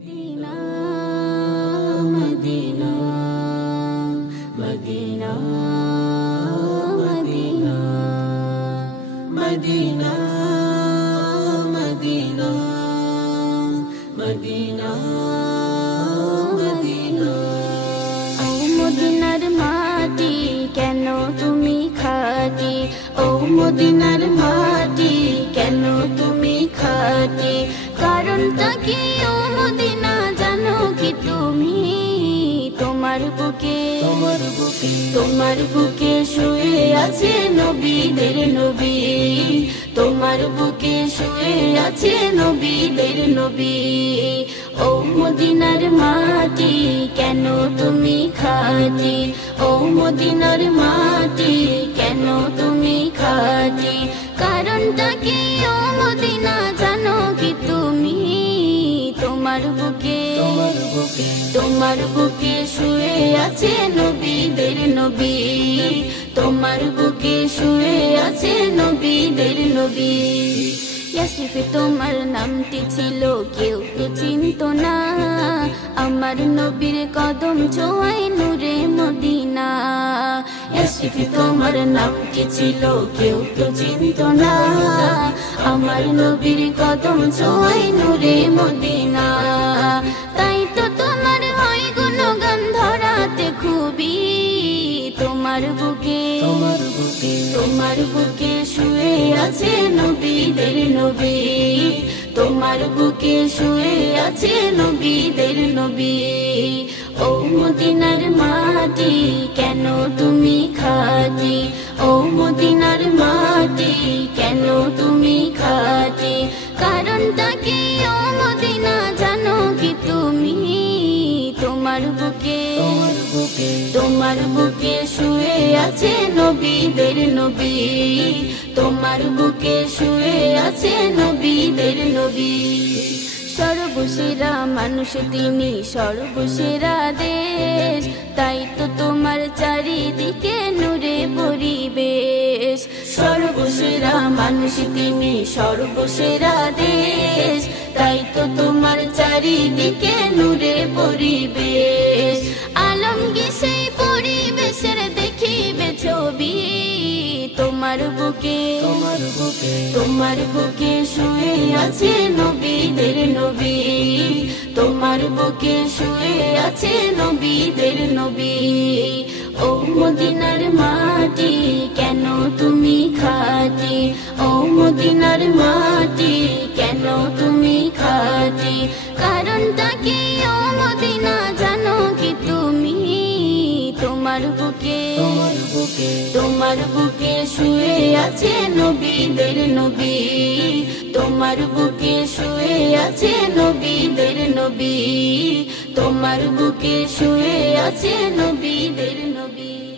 Medina Medina Medina Medina Medina Medina Medina Medina ও মদিনার মাটি কেন তুমি খাঁটি ও মদিনার মাটি কেন তুমি খাঁটি কারণটা কি ও মদিনা জানো কি তুমি তোমার বুকে শুয়ে আছে নবীদের নবী তোমার বুকে শুয়ে আছে নবীদের নবী ও মদিনার মাটি কেন তুমি খাঁটি ও মদিনার মাটি কেন তুমি খাঁটি কারণটা কি ও মদিনা জানো কি তুমি তোমার বুকে শুয়ে আছে নবীদের নবী তোমার বুকে শুয়ে আছে নবীদের নবী ইয়াসরিফে তোমার নামটি ছিল কেউ তো চিনত না আমার নবীর কদম ছোঁয়ায় নূরে মদিনা ইয়াসরিফে তোমার নামটি ছিল কেউ তো চিনত না আমার নবীর কদম ছোঁয়ায় নূরে মদিনা তাই তো তোমার হয় গুণগান ধরাতে খুবই তোমার বুকে শুয়ে আছে নবীদের নবী তোমার বুকে শুয়ে আছে নবীদের নবী ও মদিনার মাটি কেন তুমি খাঁটি ও মদিনার মাটি কেন তুমি খাঁটি কারণটা কি ও মদিনা জানো কি তুমি তোমার বুকে শুয়ে আছে নবীদের নবী তোমার বুকে শুয়ে আছে নবীদের নবী সর্বসেরা মানুষ তিনি সর্বসেরা দেশ তাই তো তোমার চারিদিকে নূরে পরিবেশ সর্বসেরা মানুষ তিনি সর্বসেরা দেশ তাই তো তোমার চারিদিকে নূরে পরিবেশ আলমগীর সেই পরিবেশের দেখিবে ছবি তোমার বুকে শুয়ে আছে নবীদের নবী তোমার বুকে শুয়ে আছে নবীদের নবী ও মদিনার মাটি কেন তুমি খাঁটি ও মদিনার মাটি কেন তুমি খাঁটি কারণটা কি ও মদিনা জানো কি তুমি তোমার বুকে শুয়ে আছে নবীদের নবী তোমার বুকে শুয়ে আছে নবীদের নবী তোমার বুকে শুয়ে আছে নবীদের নবী।